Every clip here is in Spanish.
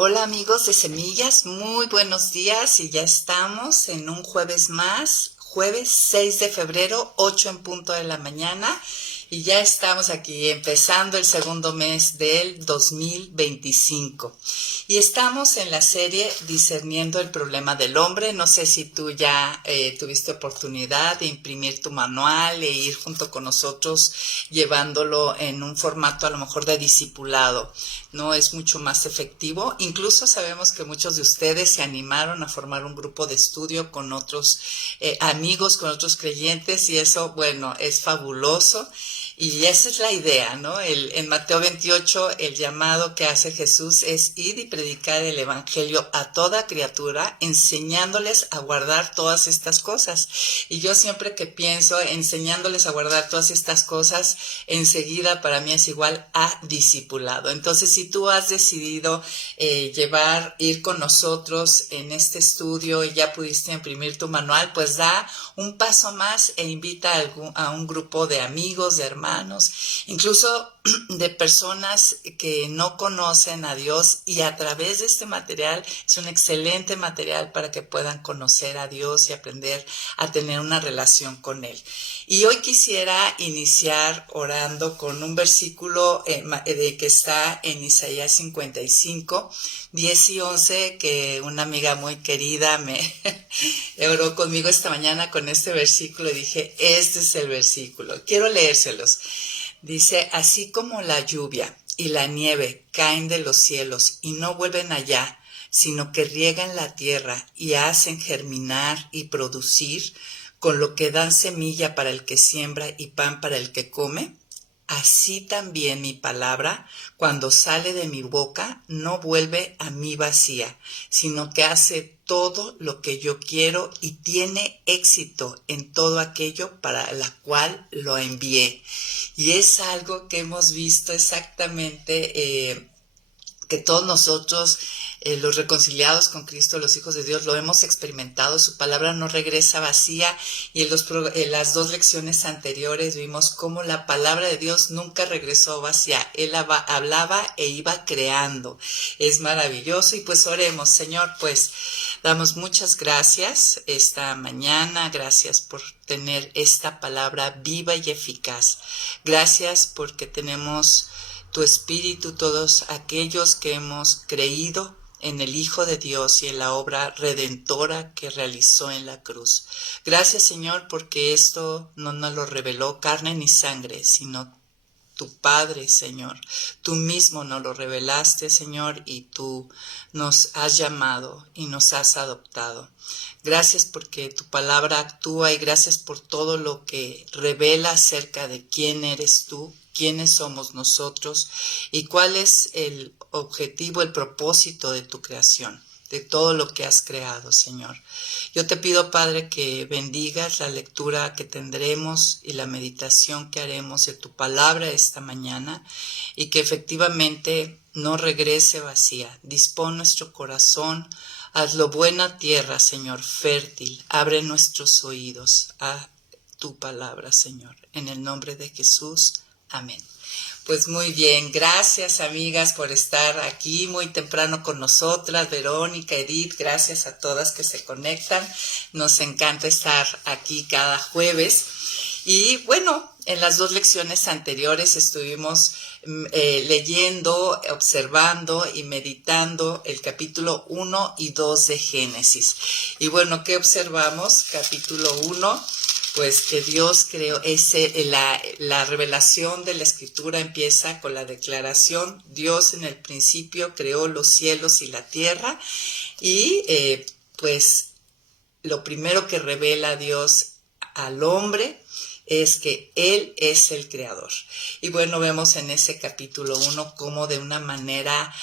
Hola amigos de Semillas, muy buenos días y ya estamos en un jueves más, jueves 6 de febrero, 8 en punto de la mañana y ya estamos aquí empezando el segundo mes del 2025 y estamos en la serie Discerniendo el Problema del Hombre. No sé si tú ya tuviste oportunidad de imprimir tu manual e ir junto con nosotros llevándolo en un formato a lo mejor de discipulado. No es mucho más efectivo. Incluso sabemos que muchos de ustedes se animaron a formar un grupo de estudio con otros amigos, con otros creyentes, y eso, bueno, es fabuloso. Y esa es la idea, ¿no? En Mateo 28, el llamado que hace Jesús es ir y predicar el evangelio a toda criatura, enseñándoles a guardar todas estas cosas. Y yo siempre que pienso enseñándoles a guardar todas estas cosas, enseguida para mí es igual a discipulado. Entonces, si tú has decidido ir con nosotros en este estudio y ya pudiste imprimir tu manual, pues da un paso más e invita a un grupo de amigos, de hermanos, incluso de personas que no conocen a Dios, y a través de este material es un excelente material para que puedan conocer a Dios y aprender a tener una relación con Él. Y hoy quisiera iniciar orando con un versículo que está en Isaías 55, 10 y 11, que una amiga muy querida me oró conmigo esta mañana con este versículo y dije, este es el versículo. Quiero leérselos. Dice, así como la lluvia y la nieve caen de los cielos y no vuelven allá, sino que riegan la tierra y hacen germinar y producir, con lo que dan semilla para el que siembra y pan para el que come, así también mi palabra, cuando sale de mi boca, no vuelve a mí vacía, sino que hace todo lo que yo quiero y tiene éxito en todo aquello para la cual lo envié. Y es algo que hemos visto exactamente, que todos nosotros, los reconciliados con Cristo, los hijos de Dios, lo hemos experimentado. Su palabra no regresa vacía, y en las dos lecciones anteriores vimos cómo la palabra de Dios nunca regresó vacía. Él hablaba e iba creando. Es maravilloso. Y pues oremos. Señor, pues damos muchas gracias esta mañana. Gracias por tener esta palabra viva y eficaz. Gracias porque tenemos tu Espíritu, todos aquellos que hemos creído en el Hijo de Dios y en la obra redentora que realizó en la cruz. Gracias, Señor, porque esto no nos lo reveló carne ni sangre, sino tu Padre, Señor. Tú mismo nos lo revelaste, Señor, y tú nos has llamado y nos has adoptado. Gracias porque tu palabra actúa, y gracias por todo lo que revela acerca de quién eres tú, quiénes somos nosotros y cuál es el objetivo, el propósito de tu creación, de todo lo que has creado, Señor. Yo te pido, Padre, que bendigas la lectura que tendremos y la meditación que haremos de tu palabra esta mañana, y que efectivamente no regrese vacía. Dispón nuestro corazón, hazlo buena tierra, Señor, fértil. Abre nuestros oídos a tu palabra, Señor. En el nombre de Jesús. Amén. Pues muy bien, gracias amigas por estar aquí muy temprano con nosotras. Verónica, Edith, gracias a todas que se conectan. Nos encanta estar aquí cada jueves. Y bueno, en las dos lecciones anteriores estuvimos leyendo, observando y meditando el capítulo 1 y 2 de Génesis. Y bueno, ¿qué observamos? Capítulo 1. Pues que Dios creó, la revelación de la Escritura empieza con la declaración: Dios en el principio creó los cielos y la tierra, y pues lo primero que revela Dios al hombre es que Él es el creador. Y bueno, vemos en ese capítulo 1 cómo de una manera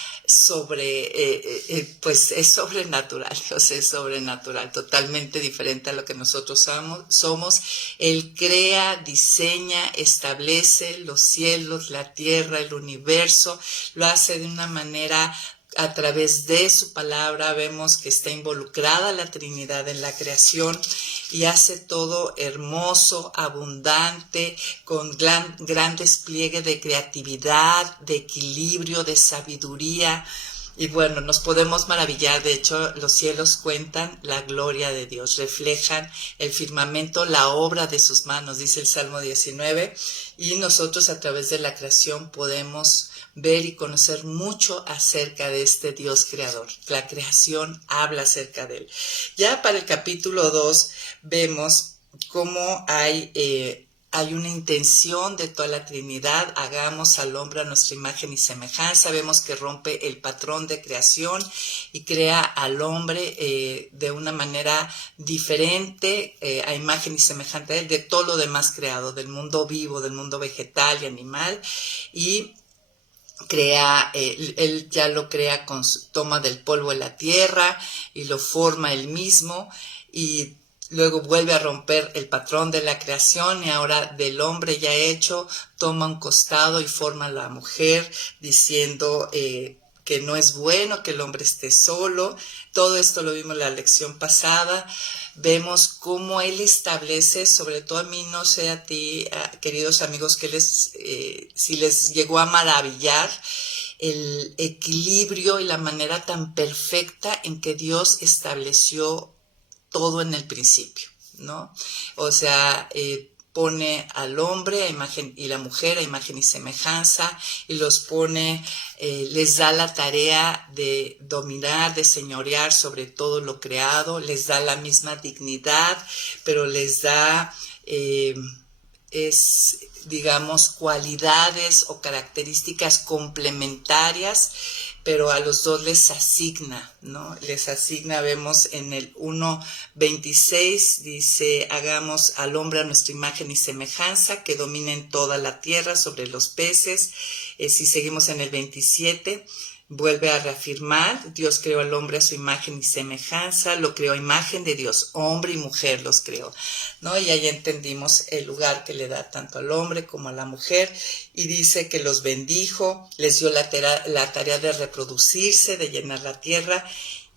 pues es sobrenatural, Dios es sobrenatural, totalmente diferente a lo que nosotros somos. Él crea, diseña, establece los cielos, la tierra, el universo, lo hace de una manera a través de su palabra. Vemos que está involucrada la Trinidad en la creación y hace todo hermoso, abundante, con gran despliegue de creatividad, de equilibrio, de sabiduría. Y bueno, nos podemos maravillar, de hecho los cielos cuentan la gloria de Dios, reflejan el firmamento, la obra de sus manos, dice el Salmo 19, y nosotros a través de la creación podemos ver y conocer mucho acerca de este Dios creador. La creación habla acerca de él. Ya para el capítulo 2 vemos cómo hay una intención de toda la Trinidad, hagamos al hombre a nuestra imagen y semejanza. Vemos que rompe el patrón de creación y crea al hombre de una manera diferente, a imagen y semejanza de él, de todo lo demás creado, del mundo vivo, del mundo vegetal y animal, y crea, él ya lo crea toma del polvo de la tierra y lo forma él mismo, y luego vuelve a romper el patrón de la creación, y ahora del hombre ya hecho toma un costado y forma a la mujer, diciendo que no es bueno que el hombre esté solo. Todo esto lo vimos en la lección pasada. Vemos cómo él establece, sobre todo a mí, no sé a ti, queridos amigos, que si les llegó a maravillar el equilibrio y la manera tan perfecta en que Dios estableció todo en el principio, ¿no? O sea, pone al hombre a imagen y la mujer a imagen y semejanza, y los pone, les da la tarea de dominar, de señorear sobre todo lo creado, les da la misma dignidad, pero les da, digamos, cualidades o características complementarias, pero a los dos les asigna, ¿no? Les asigna, vemos en el 1:26, dice, hagamos al hombre a nuestra imagen y semejanza, que dominen toda la tierra sobre los peces. Si seguimos en el 27, vuelve a reafirmar, Dios creó al hombre a su imagen y semejanza, lo creó a imagen de Dios, hombre y mujer los creó, ¿no? Y ahí entendimos el lugar que le da tanto al hombre como a la mujer, y dice que los bendijo, les dio la tarea de reproducirse, de llenar la tierra,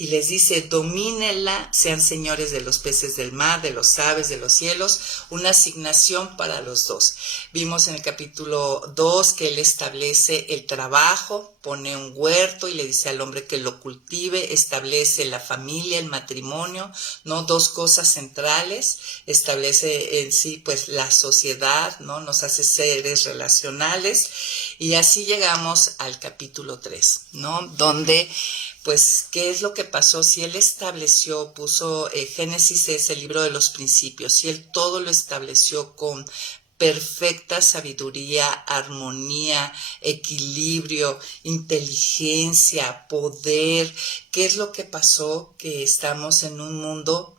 y les dice, domínenla, sean señores de los peces del mar, de los aves, de los cielos, una asignación para los dos. Vimos en el capítulo 2 que él establece el trabajo, pone un huerto y le dice al hombre que lo cultive, establece la familia, el matrimonio, ¿no? Dos cosas centrales, establece en sí pues la sociedad, ¿no? Nos hace seres relacionales, y así llegamos al capítulo 3, ¿no? Donde pues, ¿qué es lo que pasó? Si él estableció, puso, Génesis es el libro de los principios, si él todo lo estableció con perfecta sabiduría, armonía, equilibrio, inteligencia, poder, ¿qué es lo que pasó? Que estamos en un mundo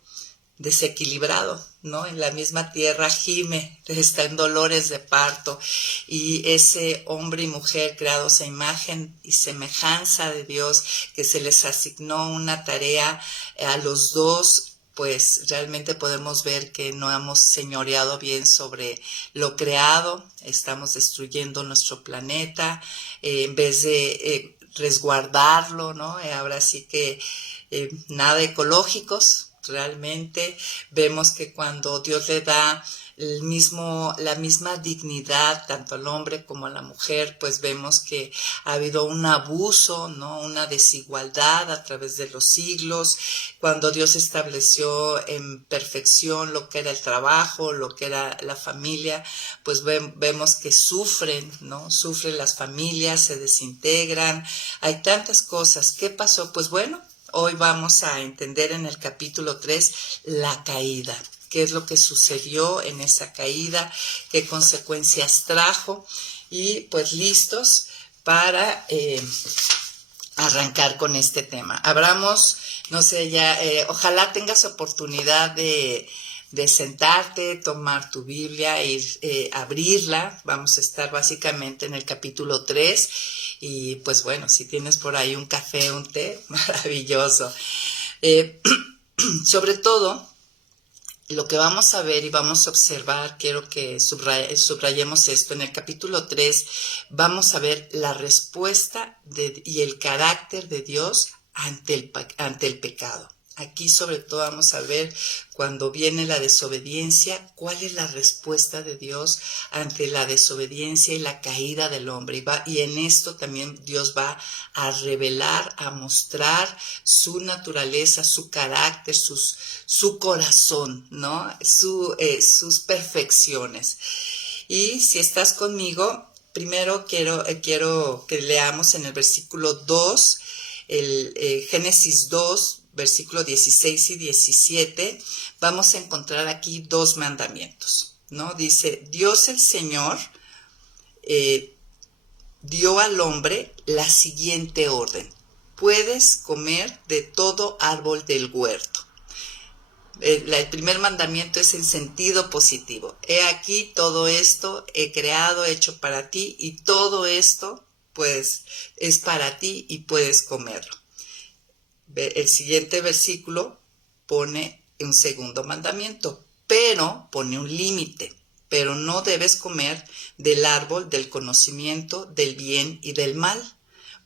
desequilibrado, ¿no? En la misma tierra gime, está en dolores de parto, y ese hombre y mujer creados a imagen y semejanza de Dios, que se les asignó una tarea a los dos, pues realmente podemos ver que no hemos señoreado bien sobre lo creado, estamos destruyendo nuestro planeta, en vez de resguardarlo, ¿no? Ahora sí que nada ecológicos. Realmente vemos que cuando Dios le da la misma dignidad tanto al hombre como a la mujer, pues vemos que ha habido un abuso, ¿no? Una desigualdad a través de los siglos. Cuando Dios estableció en perfección lo que era el trabajo, lo que era la familia, pues vemos que sufren, ¿no? Sufren las familias, se desintegran, hay tantas cosas. ¿Qué pasó? Pues bueno, hoy vamos a entender en el capítulo 3 la caída. ¿Qué es lo que sucedió en esa caída? ¿Qué consecuencias trajo? Y pues listos para arrancar con este tema. Abramos, no sé, ya, ojalá tengas oportunidad de sentarte, tomar tu Biblia, abrirla. Vamos a estar básicamente en el capítulo 3. Y pues bueno, si tienes por ahí un café, un té, maravilloso. Sobre todo, lo que vamos a ver y vamos a observar, quiero que subrayemos esto, en el capítulo 3 vamos a ver la respuesta y el carácter de Dios ante el pecado, Aquí sobre todo vamos a ver cuando viene la desobediencia, cuál es la respuesta de Dios ante la desobediencia y la caída del hombre. Y en esto también Dios va a revelar, a mostrar su naturaleza, su carácter, su corazón, ¿no? Sus perfecciones. Y si estás conmigo, primero quiero que leamos en el versículo 2, Génesis 2, versículo 16 y 17, vamos a encontrar aquí dos mandamientos, ¿no? Dice, Dios el Señor dio al hombre la siguiente orden: puedes comer de todo árbol del huerto. El primer mandamiento es en sentido positivo. He aquí todo esto he creado, hecho para ti, y todo esto pues es para ti y puedes comerlo. El siguiente versículo pone un segundo mandamiento, pero pone un límite. Pero no debes comer del árbol del conocimiento del bien y del mal,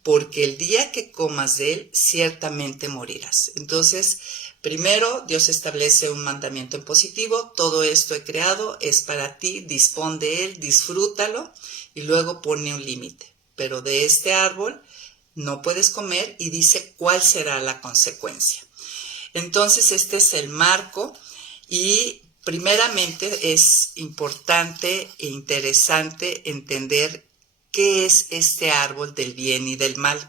porque el día que comas de él, ciertamente morirás. Entonces, primero Dios establece un mandamiento en positivo: todo esto he creado, es para ti, dispón de él, disfrútalo, y luego pone un límite. Pero de este árbol no puedes comer, y dice cuál será la consecuencia. Entonces este es el marco, y primeramente es importante e interesante entender qué es este árbol del bien y del mal.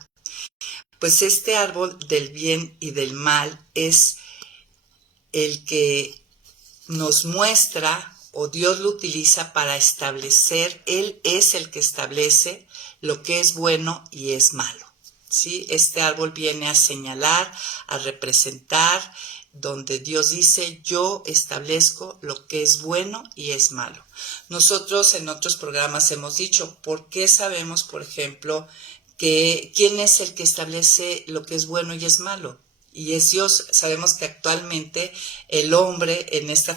Pues este árbol del bien y del mal es el que nos muestra, o Dios lo utiliza para establecer, Él es el que establece lo que es bueno y es malo. ¿Sí? Este árbol viene a señalar, a representar, donde Dios dice, yo establezco lo que es bueno y es malo. Nosotros en otros programas hemos dicho, ¿por qué sabemos, por ejemplo, que quién es el que establece lo que es bueno y es malo? Y es Dios. Sabemos que actualmente el hombre en este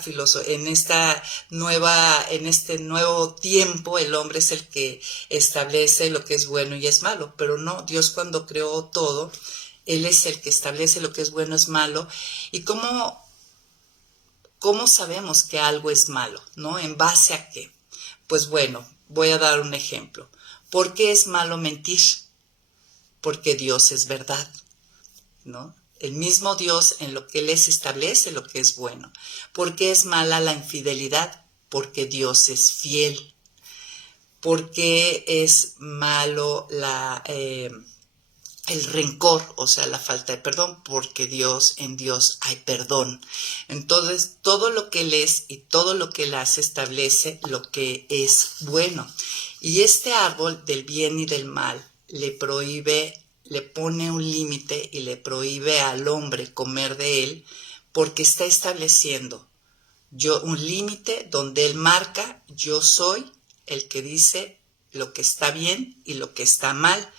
nuevo tiempo, el hombre es el que establece lo que es bueno y es malo. Pero no, Dios cuando creó todo, Él es el que establece lo que es bueno y es malo. ¿Y cómo sabemos que algo es malo, ¿no? ¿En base a qué? Pues bueno, voy a dar un ejemplo. ¿Por qué es malo mentir? Porque Dios es verdad, ¿no? El mismo Dios en lo que Él establece lo que es bueno. ¿Por qué es mala la infidelidad? Porque Dios es fiel. ¿Por qué es malo el rencor, o sea, la falta de perdón? Porque en Dios hay perdón. Entonces, todo lo que Él es y todo lo que Él hace establece lo que es bueno. Y este árbol del bien y del mal le pone un límite y le prohíbe al hombre comer de él, porque está estableciendo un límite donde él marca, yo soy el que dice lo que está bien y lo que está mal.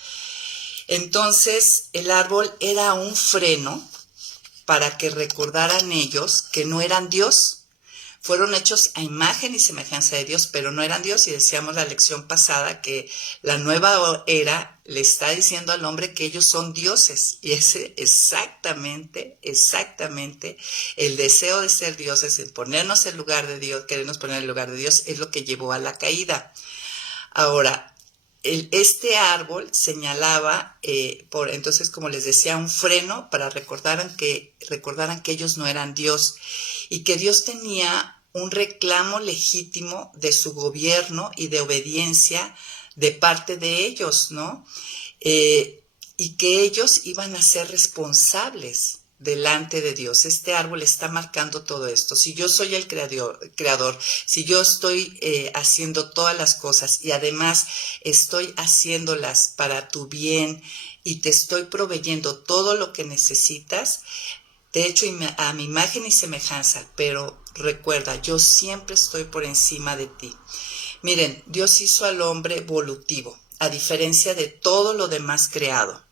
Entonces el árbol era un freno para que recordaran ellos que no eran Dios. Fueron hechos a imagen y semejanza de Dios, pero no eran Dios. Y decíamos la lección pasada que la nueva era le está diciendo al hombre que ellos son dioses. Y ese exactamente el deseo de ser dioses, el ponernos en lugar de Dios, querernos poner en el lugar de Dios, es lo que llevó a la caída. Ahora, este árbol señalaba, entonces, como les decía, un freno para recordaran que ellos no eran Dios, y que Dios tenía un reclamo legítimo de su gobierno y de obediencia de parte de ellos, ¿no? Y que ellos iban a ser responsables delante de Dios. Este árbol está marcando todo esto. Si yo soy el creador, si yo estoy haciendo todas las cosas y además estoy haciéndolas para tu bien y te estoy proveyendo todo lo que necesitas, de hecho a mi imagen y semejanza, pero recuerda, yo siempre estoy por encima de ti. Miren, Dios hizo al hombre volutivo, a diferencia de todo lo demás creado.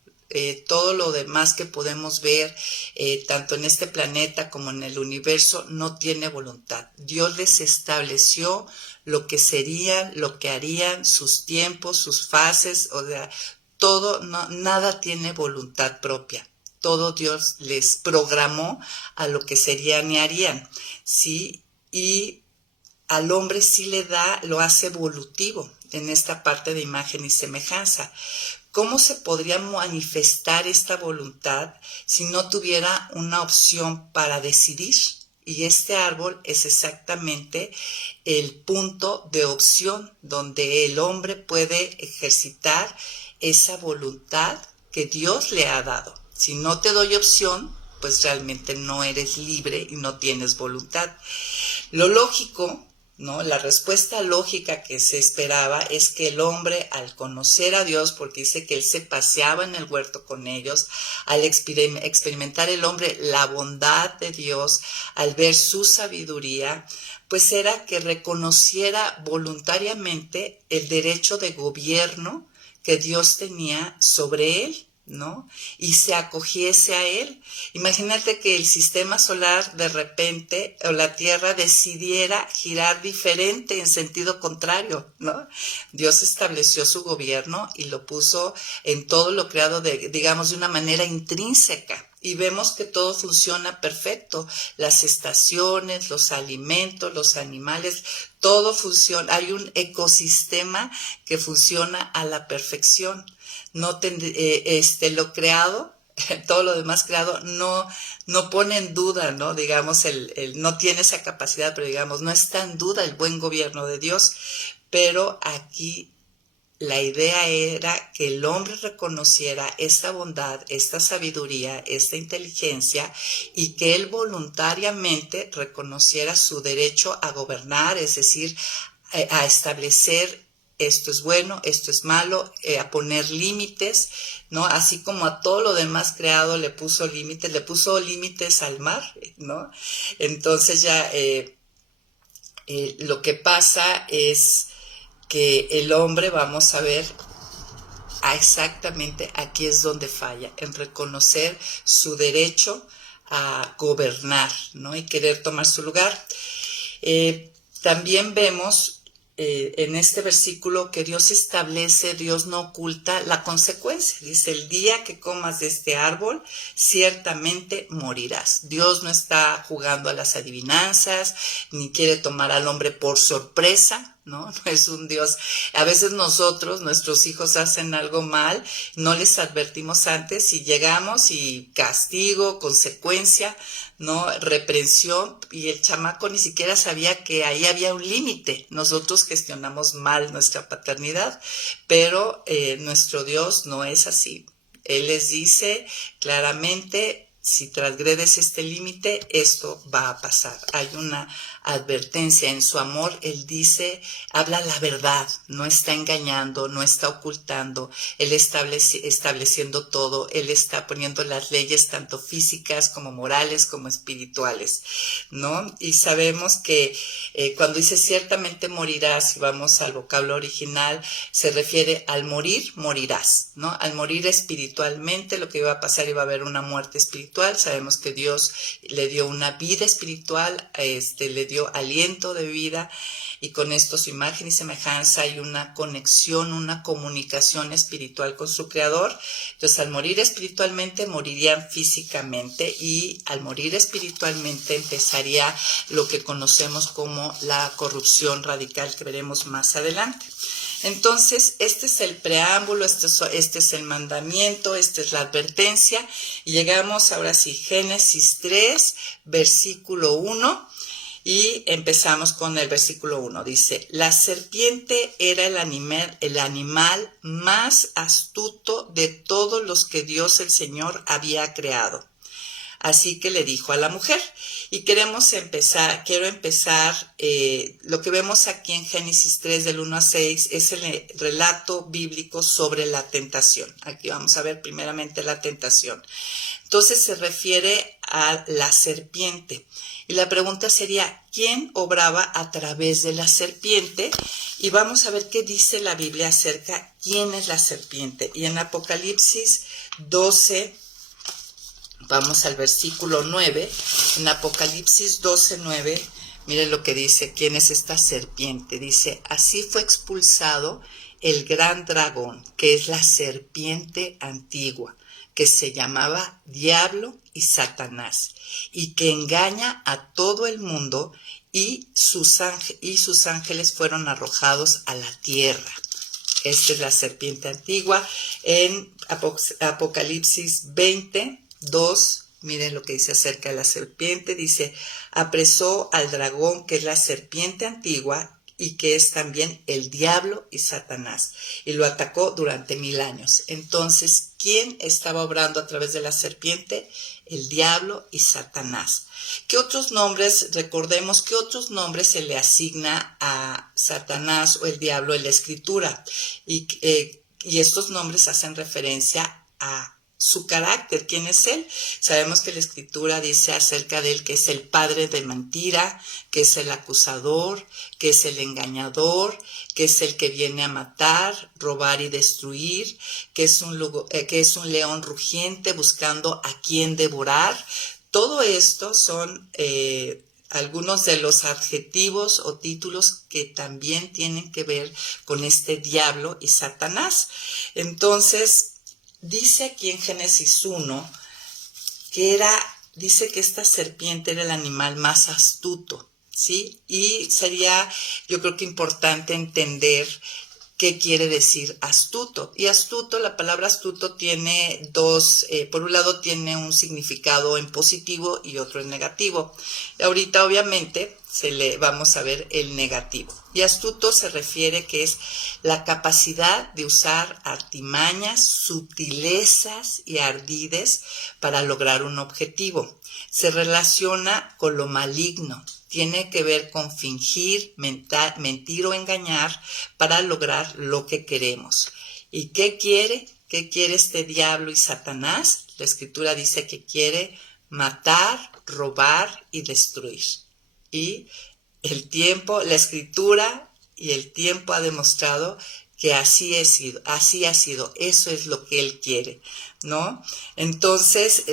Todo lo demás que podemos ver, tanto en este planeta como en el universo, no tiene voluntad. Dios les estableció lo que serían, lo que harían, sus tiempos, sus fases, o sea, todo, nada tiene voluntad propia. todo Dios les programó a lo que serían y harían, ¿sí? Y al hombre sí le da, lo hace evolutivo en esta parte de imagen y semejanza. ¿Cómo se podría manifestar esta voluntad si no tuviera una opción para decidir? Y este árbol es exactamente el punto de opción donde el hombre puede ejercitar esa voluntad que Dios le ha dado. Si no te doy opción, pues realmente no eres libre y no tienes voluntad. Lo lógico, ¿no? La respuesta lógica que se esperaba es que el hombre, al conocer a Dios, porque dice que él se paseaba en el huerto con ellos, al experimentar el hombre la bondad de Dios, al ver su sabiduría, pues era que reconociera voluntariamente el derecho de gobierno que Dios tenía sobre él, ¿no? Y se acogiese a él. Imagínate que el sistema solar de repente, o la Tierra, decidiera girar diferente en sentido contrario, ¿no? Dios estableció su gobierno y lo puso en todo lo creado, digamos, de una manera intrínseca. Y vemos que todo funciona perfecto. Las estaciones, los alimentos, los animales, todo funciona. Hay un ecosistema que funciona a la perfección. No lo creado, todo lo demás creado, no pone en duda, ¿no? Digamos, no tiene esa capacidad, pero digamos, no está en duda el buen gobierno de Dios. Pero aquí la idea era que el hombre reconociera esta bondad, esta sabiduría, esta inteligencia, y que él voluntariamente reconociera su derecho a gobernar, es decir, a establecer esto es bueno, esto es malo, a poner límites, ¿no? Así como a todo lo demás creado le puso límites al mar, ¿no? Entonces ya lo que pasa es que el hombre, vamos a ver, exactamente aquí es donde falla, en reconocer su derecho a gobernar, ¿no? Y querer tomar su lugar. También vemos en este versículo que Dios establece, Dios no oculta la consecuencia. Dice, el día que comas de este árbol, ciertamente morirás. Dios no está jugando a las adivinanzas, ni quiere tomar al hombre por sorpresa, ¿no? No es un Dios. A veces nosotros, nuestros hijos hacen algo mal, no les advertimos antes y llegamos y castigo, consecuencia, ¿no? Reprensión, y el chamaco ni siquiera sabía que ahí había un límite. Nosotros gestionamos mal nuestra paternidad, pero nuestro Dios no es así. Él les dice claramente, si transgredes este límite, esto va a pasar. Hay una advertencia en su amor. Él dice, habla la verdad, no está engañando, no está ocultando. Él está estableciendo todo. Él está poniendo las leyes tanto físicas como morales como espirituales, ¿no? Y sabemos que cuando dice ciertamente morirás, si vamos al vocablo original, se refiere al morir, morirás, ¿no? Al morir espiritualmente, lo que iba a pasar, iba a haber una muerte espiritual. Sabemos que Dios le dio una vida espiritual, le dio aliento de vida, y con esto su imagen y semejanza hay una conexión, una comunicación espiritual con su creador. Entonces, al morir espiritualmente, morirían físicamente, y al morir espiritualmente empezaría lo que conocemos como la corrupción radical, que veremos más adelante. Entonces, este es el preámbulo, este es el mandamiento, esta es la advertencia, y llegamos ahora sí, Génesis 3, versículo 1, y empezamos con el versículo 1. Dice, la serpiente era el animal más astuto de todos los que Dios el Señor había creado. Así que le dijo a la mujer, y quiero empezar, lo que vemos aquí en Génesis 3 del 1 a 6 es el relato bíblico sobre la tentación. Aquí vamos a ver primeramente la tentación. Entonces se refiere a la serpiente. Y la pregunta sería, ¿quién obraba a través de la serpiente? Y vamos a ver qué dice la Biblia acerca de quién es la serpiente. Y en Apocalipsis 12, vamos al versículo 9, en Apocalipsis 12, 9, miren lo que dice, ¿quién es esta serpiente? Dice, así fue expulsado el gran dragón, que es la serpiente antigua, que se llamaba Diablo y Satanás, y que engaña a todo el mundo, y sus ángeles fueron arrojados a la tierra. Esta es la serpiente antigua. En Apocalipsis 20:2, miren lo que dice acerca de la serpiente. Dice, apresó al dragón, que es la serpiente antigua, y que es también el diablo y Satanás, y lo atacó durante 1000 años. Entonces, ¿quién estaba obrando a través de la serpiente? El diablo y Satanás. ¿Qué otros nombres, recordemos, qué otros nombres se le asigna a Satanás o el diablo en la Escritura? Y estos nombres hacen referencia a su carácter. ¿Quién es él? Sabemos que la Escritura dice acerca de él que es el padre de mentira, que es el acusador, que es el engañador, que es el que viene a matar, robar y destruir, que es un león rugiente buscando a quien devorar. Todo esto son algunos de los adjetivos o títulos que también tienen que ver con este diablo y Satanás. Entonces, dice aquí en Génesis 1 dice que esta serpiente era el animal más astuto, ¿sí? Y sería, yo creo que importante entender qué quiere decir astuto. Y astuto, la palabra astuto tiene dos, por un lado tiene un significado en positivo y otro en negativo. Ahorita obviamente vamos a ver el negativo. Y astuto se refiere que es la capacidad de usar artimañas, sutilezas y ardides para lograr un objetivo. Se relaciona con lo maligno. Tiene que ver con fingir, mentir o engañar para lograr lo que queremos. ¿Y qué quiere? ¿Qué quiere este diablo y Satanás? La Escritura dice que quiere matar, robar y destruir. Y la Escritura y el tiempo ha demostrado que así ha sido. Eso es lo que él quiere, ¿no? Entonces,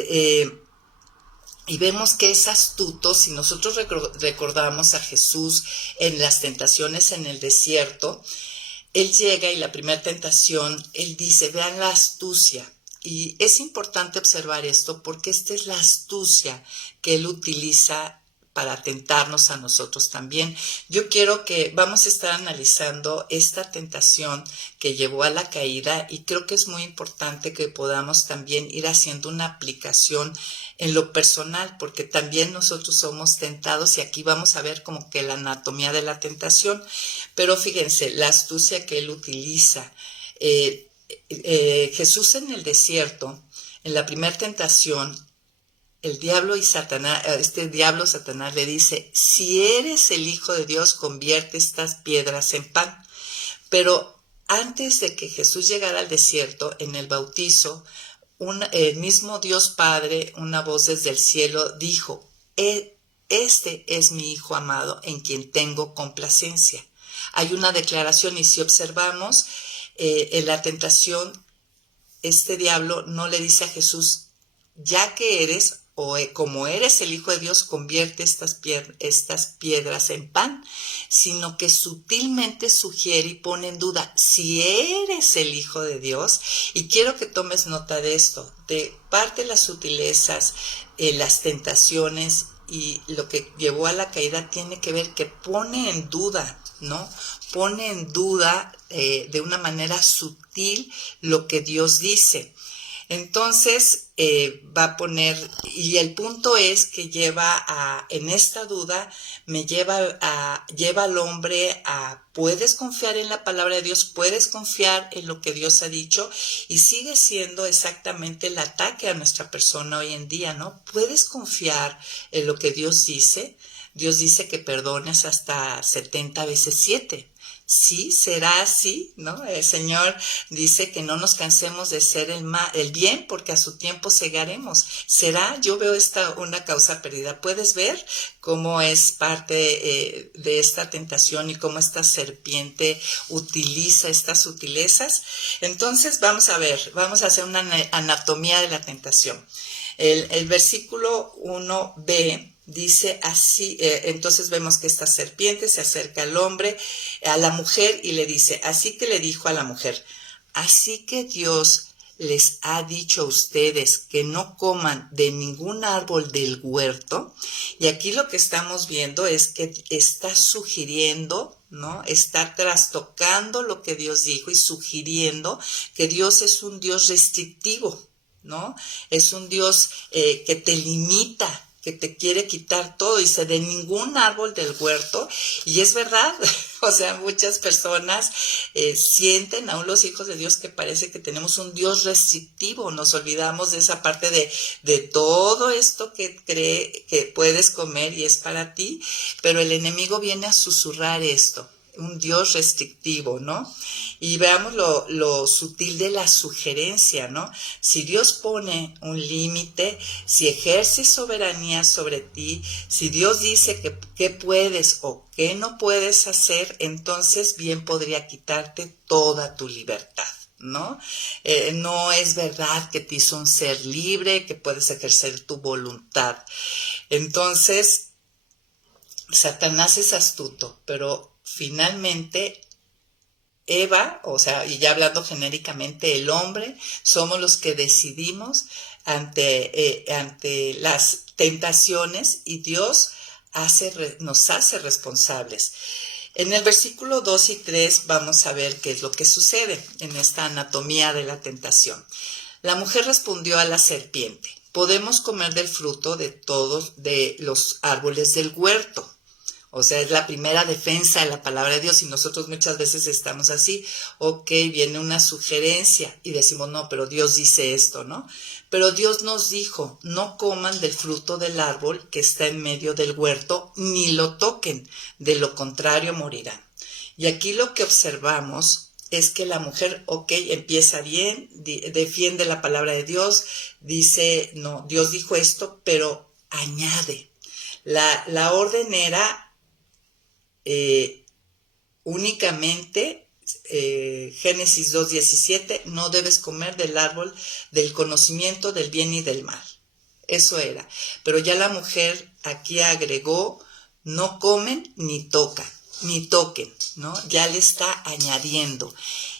y vemos que es astuto. Si nosotros recordamos a Jesús en las tentaciones en el desierto, él llega y la primera tentación, él dice, vean la astucia. Y es importante observar esto porque esta es la astucia que él utiliza para tentarnos a nosotros también. Yo quiero que vamos a estar analizando esta tentación que llevó a la caída, y creo que es muy importante que podamos también ir haciendo una aplicación en lo personal, porque también nosotros somos tentados, y aquí vamos a ver como que la anatomía de la tentación. Pero fíjense, la astucia que él utiliza. Jesús en el desierto, en la primera tentación, el diablo y Satanás, Satanás le dice, si eres el Hijo de Dios, convierte estas piedras en pan. Pero antes de que Jesús llegara al desierto, en el bautizo, el mismo Dios Padre, una voz desde el cielo dijo, este es mi Hijo amado en quien tengo complacencia. Hay una declaración, y si observamos en la tentación, este diablo no le dice a Jesús, ya que eres, como eres el Hijo de Dios, convierte estas piedras en pan, sino que sutilmente sugiere y pone en duda, si eres el Hijo de Dios. Y quiero que tomes nota de esto, de parte de las sutilezas, las tentaciones y lo que llevó a la caída tiene que ver que pone en duda, ¿no? Pone en duda de una manera sutil lo que Dios dice. Entonces va a poner, y el punto es que en esta duda lleva al hombre a, puedes confiar en la palabra de Dios, puedes confiar en lo que Dios ha dicho, y sigue siendo exactamente el ataque a nuestra persona hoy en día, ¿no? Puedes confiar en lo que Dios dice. Dios dice que perdones hasta 70 veces 7. Sí, será así, ¿no? El Señor dice que no nos cansemos de hacer el bien, porque a su tiempo segaremos. ¿Será? Yo veo una causa perdida. ¿Puedes ver cómo es parte de esta tentación y cómo esta serpiente utiliza estas sutilezas? Entonces vamos a hacer una anatomía de la tentación. El versículo 1b dice así, entonces vemos que esta serpiente se acerca al hombre, a la mujer, y le dice, así que le dijo a la mujer, así que Dios les ha dicho a ustedes que no coman de ningún árbol del huerto? Y aquí lo que estamos viendo es que está sugiriendo, ¿no? Está trastocando lo que Dios dijo y sugiriendo que Dios es un Dios restrictivo, ¿no? Es un Dios que te limita, que te quiere quitar todo. Dice, de ningún árbol del huerto. Y es verdad, o sea, muchas personas sienten, aún los hijos de Dios, que parece que tenemos un Dios restrictivo. Nos olvidamos de esa parte de todo esto que cree que puedes comer y es para ti, pero el enemigo viene a susurrar esto. Un Dios restrictivo, ¿no? Y veamos lo sutil de la sugerencia, ¿no? Si Dios pone un límite, si ejerce soberanía sobre ti, si Dios dice que qué puedes o qué no puedes hacer, entonces bien podría quitarte toda tu libertad, ¿no? No es verdad que te hizo un ser libre, que puedes ejercer tu voluntad. Entonces, Satanás es astuto, pero finalmente Eva, o sea, y ya hablando genéricamente, el hombre, somos los que decidimos ante las tentaciones y Dios nos hace responsables. En el versículo 2 y 3 vamos a ver qué es lo que sucede en esta anatomía de la tentación. La mujer respondió a la serpiente: podemos comer del fruto de todos de los árboles del huerto. O sea, es la primera defensa de la palabra de Dios y nosotros muchas veces estamos así, ok, viene una sugerencia y decimos, no, pero Dios dice esto, ¿no? Pero Dios nos dijo, no coman del fruto del árbol que está en medio del huerto, ni lo toquen, de lo contrario morirán. Y aquí lo que observamos es que la mujer, ok, empieza bien, defiende la palabra de Dios, dice, no, Dios dijo esto, pero añade. La orden era únicamente Génesis 2:17, no debes comer del árbol del conocimiento del bien y del mal. Eso era. Pero ya la mujer aquí agregó, no comen ni toquen, ¿no? Ya le está añadiendo.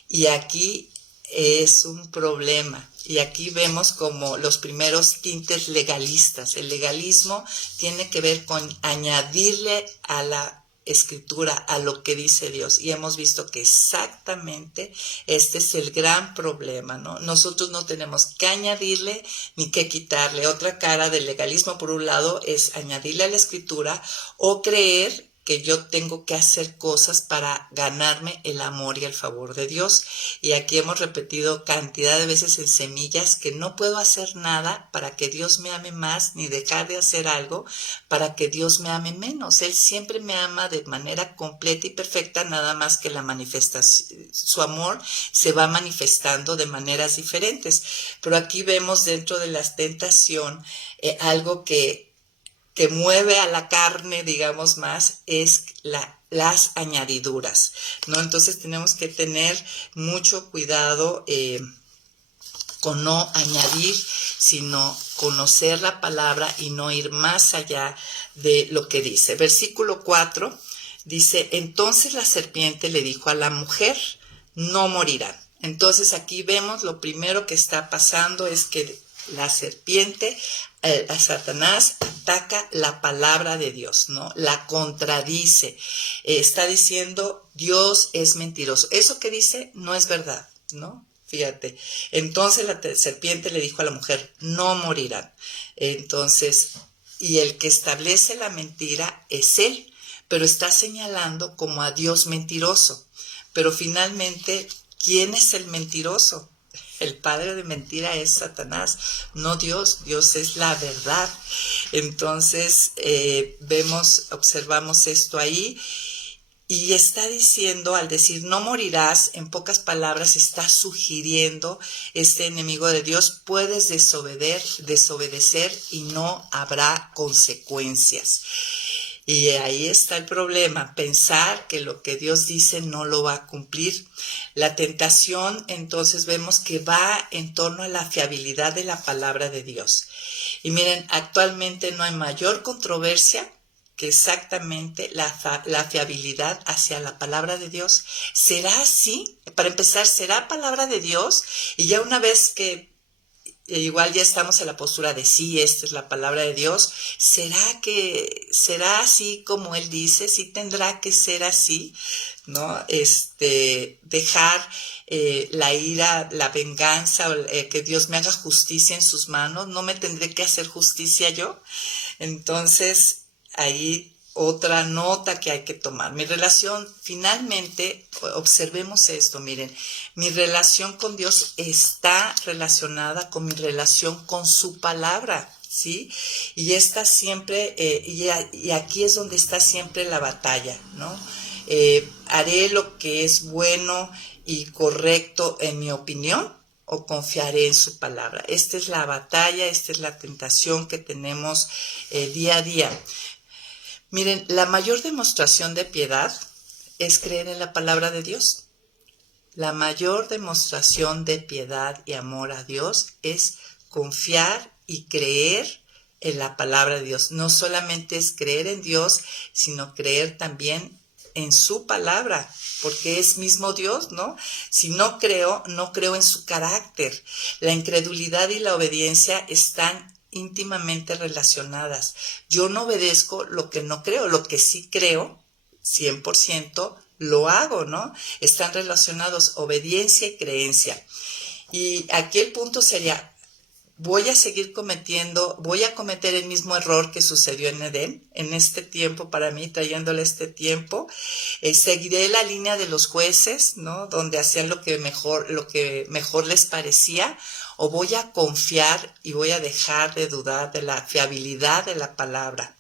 Y aquí es un problema. Y aquí vemos como los primeros tintes legalistas. El legalismo tiene que ver con añadirle a la escritura, a lo que dice Dios, y hemos visto que exactamente este es el gran problema, ¿no? Nosotros no tenemos que añadirle ni que quitarle. Otra cara del legalismo, por un lado, es añadirle a la escritura o creer que yo tengo que hacer cosas para ganarme el amor y el favor de Dios. Y aquí hemos repetido cantidad de veces en Semillas que no puedo hacer nada para que Dios me ame más, ni dejar de hacer algo para que Dios me ame menos. Él siempre me ama de manera completa y perfecta, nada más que la manifestación, su amor se va manifestando de maneras diferentes. Pero aquí vemos dentro de la tentación algo que mueve a la carne, digamos más, es las añadiduras, ¿no? Entonces tenemos que tener mucho cuidado con no añadir, sino conocer la palabra y no ir más allá de lo que dice. Versículo 4 dice, entonces la serpiente le dijo a la mujer, no morirán. Entonces aquí vemos lo primero que está pasando es que la serpiente, a Satanás ataca la palabra de Dios, ¿no? La contradice. Está diciendo, Dios es mentiroso. Eso que dice no es verdad, ¿no? Fíjate. Entonces la serpiente le dijo a la mujer, no morirán. Entonces, y el que establece la mentira es él, pero está señalando como a Dios mentiroso. Pero finalmente, ¿quién es el mentiroso? El padre de mentira es Satanás, no Dios. Dios es la verdad. Entonces, observamos esto ahí. Y está diciendo, al decir no morirás, en pocas palabras está sugiriendo este enemigo de Dios, puedes desobedecer y no habrá consecuencias. Y ahí está el problema, pensar que lo que Dios dice no lo va a cumplir. La tentación, entonces, vemos que va en torno a la fiabilidad de la palabra de Dios. Y miren, actualmente no hay mayor controversia que exactamente la fiabilidad hacia la palabra de Dios. ¿Será así? Para empezar, ¿será palabra de Dios? Y ya una vez que igual ya estamos en la postura de sí, esta es la palabra de Dios, será así como Él dice? ¿Sí tendrá que ser así? ¿No? Dejar la ira, la venganza, que Dios me haga justicia en sus manos, ¿no me tendré que hacer justicia yo? Entonces, ahí otra nota que hay que tomar. Mi relación, finalmente, observemos esto, miren, mi relación con Dios está relacionada con mi relación con su palabra, ¿sí? Y está siempre, y aquí es donde está siempre la batalla, ¿no? ¿Haré lo que es bueno y correcto en mi opinión o confiaré en su palabra? Esta es la batalla, esta es la tentación que tenemos día a día. Miren, la mayor demostración de piedad es creer en la palabra de Dios. La mayor demostración de piedad y amor a Dios es confiar y creer en la palabra de Dios. No solamente es creer en Dios, sino creer también en su palabra, porque es mismo Dios, ¿no? Si no creo en su carácter. La incredulidad y la obediencia están íntimamente relacionadas. Yo no obedezco lo que no creo, lo que sí creo, 100%, lo hago, ¿no? Están relacionados obediencia y creencia. Y aquí el punto sería, voy a cometer el mismo error que sucedió en Edén, en este tiempo para mí, trayéndole este tiempo. Seguiré la línea de los jueces, ¿no? Donde hacían lo que mejor les parecía, o voy a confiar y voy a dejar de dudar de la fiabilidad de la palabra.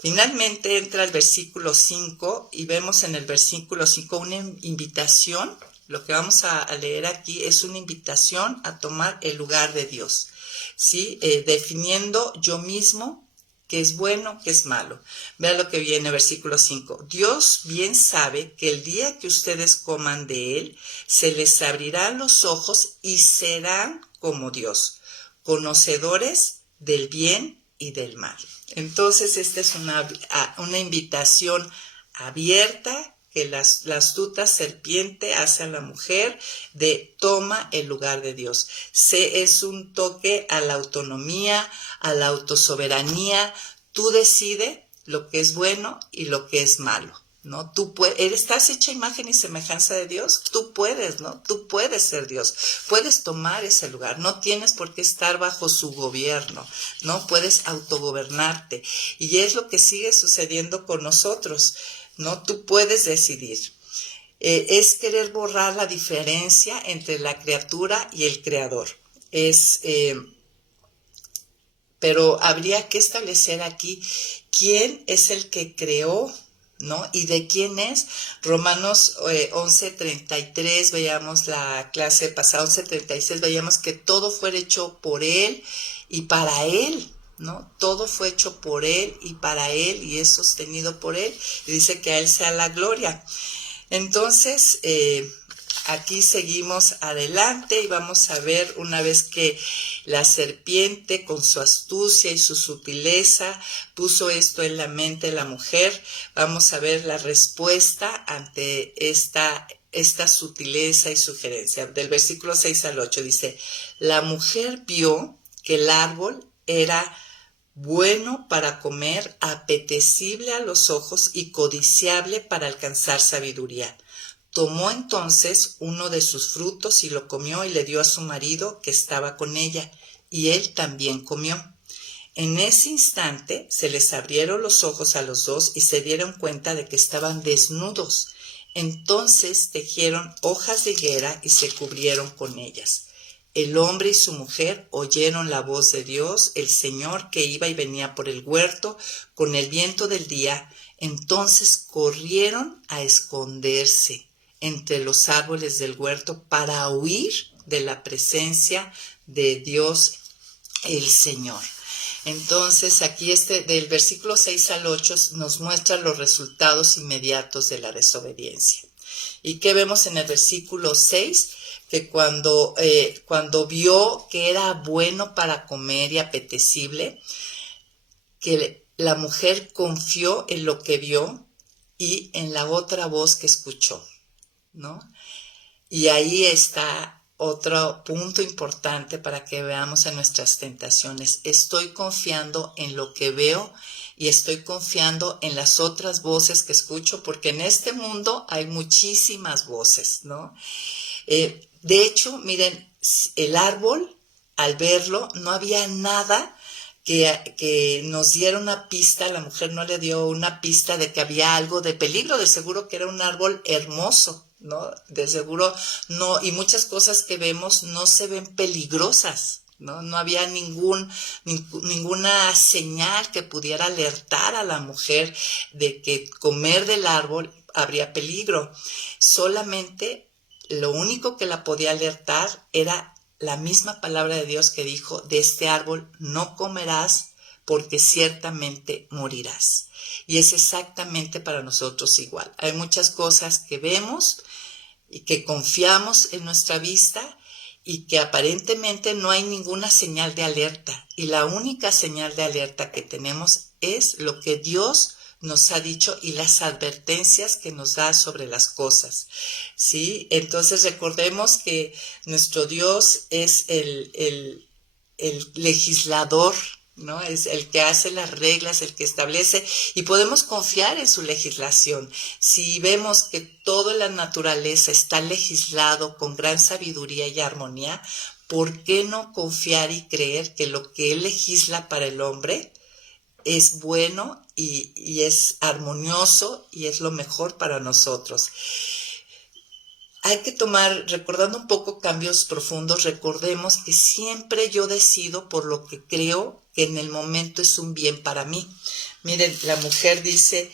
Finalmente entra el versículo 5 y vemos en el versículo 5 una invitación. Lo que vamos a leer aquí es una invitación a tomar el lugar de Dios, ¿sí? Definiendo yo mismo qué es bueno, qué es malo. Vean lo que viene, versículo 5. Dios bien sabe que el día que ustedes coman de él, se les abrirán los ojos y serán como Dios, conocedores del bien y del mal. Entonces, esta es una invitación abierta que la astuta serpiente hace a la mujer de toma el lugar de Dios. Es un toque a la autonomía, a la autosoberanía. Tú decides lo que es bueno y lo que es malo, ¿no? Estás hecha imagen y semejanza de Dios, tú puedes, ¿no? Tú puedes ser Dios, puedes tomar ese lugar, no tienes por qué estar bajo su gobierno, ¿no? Puedes autogobernarte. Y es lo que sigue sucediendo con nosotros, ¿no? Tú puedes decidir. Es querer borrar la diferencia entre la criatura y el creador. Pero habría que establecer aquí quién es el que creó, ¿no? ¿Y de quién es? Romanos 11:33, veíamos la clase pasada, 11:36, veíamos que todo fue hecho por Él y para Él, ¿no? Todo fue hecho por Él y para Él y es sostenido por Él. Y dice que a Él sea la gloria. Entonces, aquí seguimos adelante y vamos a ver, una vez que la serpiente con su astucia y su sutileza puso esto en la mente de la mujer, vamos a ver la respuesta ante esta sutileza y sugerencia. Del versículo 6 al 8 dice, la mujer vio que el árbol era bueno para comer, apetecible a los ojos y codiciable para alcanzar sabiduría. Tomó entonces uno de sus frutos y lo comió y le dio a su marido que estaba con ella, y él también comió. En ese instante se les abrieron los ojos a los dos y se dieron cuenta de que estaban desnudos. Entonces tejieron hojas de higuera y se cubrieron con ellas. El hombre y su mujer oyeron la voz de Dios, el Señor, que iba y venía por el huerto con el viento del día. Entonces corrieron a esconderse entre los árboles del huerto para huir de la presencia de Dios el Señor. Entonces aquí del versículo 6 al 8 nos muestra los resultados inmediatos de la desobediencia. ¿Y qué vemos en el versículo 6? Que cuando vio que era bueno para comer y apetecible, que la mujer confió en lo que vio y en la otra voz que escuchó, ¿no? Y ahí está otro punto importante para que veamos en nuestras tentaciones. Estoy confiando en lo que veo y estoy confiando en las otras voces que escucho, porque en este mundo hay muchísimas voces, ¿no? De hecho, miren, el árbol, al verlo, no había nada que nos diera una pista. La mujer no le dio una pista de que había algo de peligro. De seguro que era un árbol hermoso, ¿no? De seguro no, y muchas cosas que vemos no se ven peligrosas, ¿no? No había ninguna señal que pudiera alertar a la mujer de que comer del árbol habría peligro. Solamente lo único que la podía alertar era la misma palabra de Dios que dijo: de este árbol no comerás, porque ciertamente morirás. Y es exactamente para nosotros igual. Hay muchas cosas que vemos y que confiamos en nuestra vista y que aparentemente no hay ninguna señal de alerta. Y la única señal de alerta que tenemos es lo que Dios nos ha dicho y las advertencias que nos da sobre las cosas, ¿sí? Entonces recordemos que nuestro Dios es el legislador, ¿no? Es el que hace las reglas, el que establece, y podemos confiar en su legislación. Si vemos que toda la naturaleza está legislado con gran sabiduría y armonía, ¿por qué no confiar y creer que lo que Él legisla para el hombre es bueno y es armonioso y es lo mejor para nosotros? Hay que tomar, recordando un poco cambios profundos, recordemos que siempre yo decido por lo que creo que en el momento es un bien para mí. Miren, la mujer dice,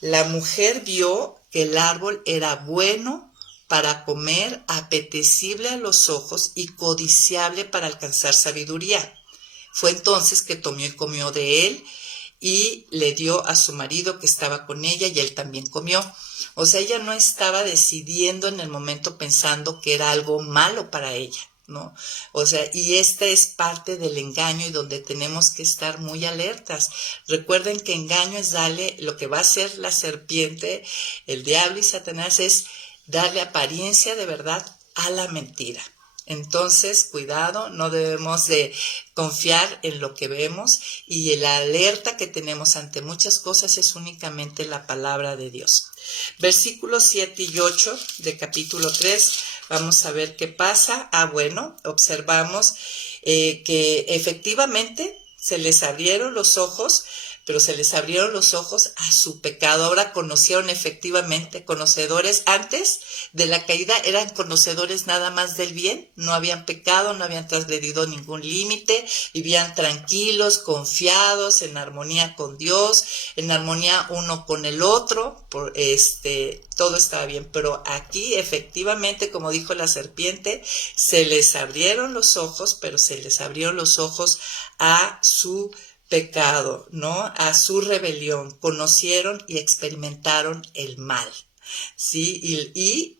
la mujer vio que el árbol era bueno para comer, apetecible a los ojos y codiciable para alcanzar sabiduría. Fue entonces que tomó y comió de él y le dio a su marido que estaba con ella y él también comió. O sea, ella no estaba decidiendo en el momento pensando que era algo malo para ella, ¿no? O sea, y esta es parte del engaño y donde tenemos que estar muy alertas. Recuerden que engaño es darle, lo que va a hacer la serpiente, el diablo y Satanás, es darle apariencia de verdad a la mentira. Entonces, cuidado, no debemos de confiar en lo que vemos, y la alerta que tenemos ante muchas cosas es únicamente la palabra de Dios. Versículos 7 y 8 de capítulo 3, vamos a ver qué pasa. Bueno, observamos que efectivamente se les abrieron los ojos, pero se les abrieron los ojos a su pecado. Ahora conocieron efectivamente, conocedores antes de la caída, eran conocedores nada más del bien, no habían pecado, no habían transgredido ningún límite, vivían tranquilos, confiados, en armonía con Dios, en armonía uno con el otro, todo estaba bien. Pero aquí efectivamente, como dijo la serpiente, se les abrieron los ojos, pero se les abrieron los ojos a su pecado, ¿no? A su rebelión. Conocieron y experimentaron el mal, ¿sí? Y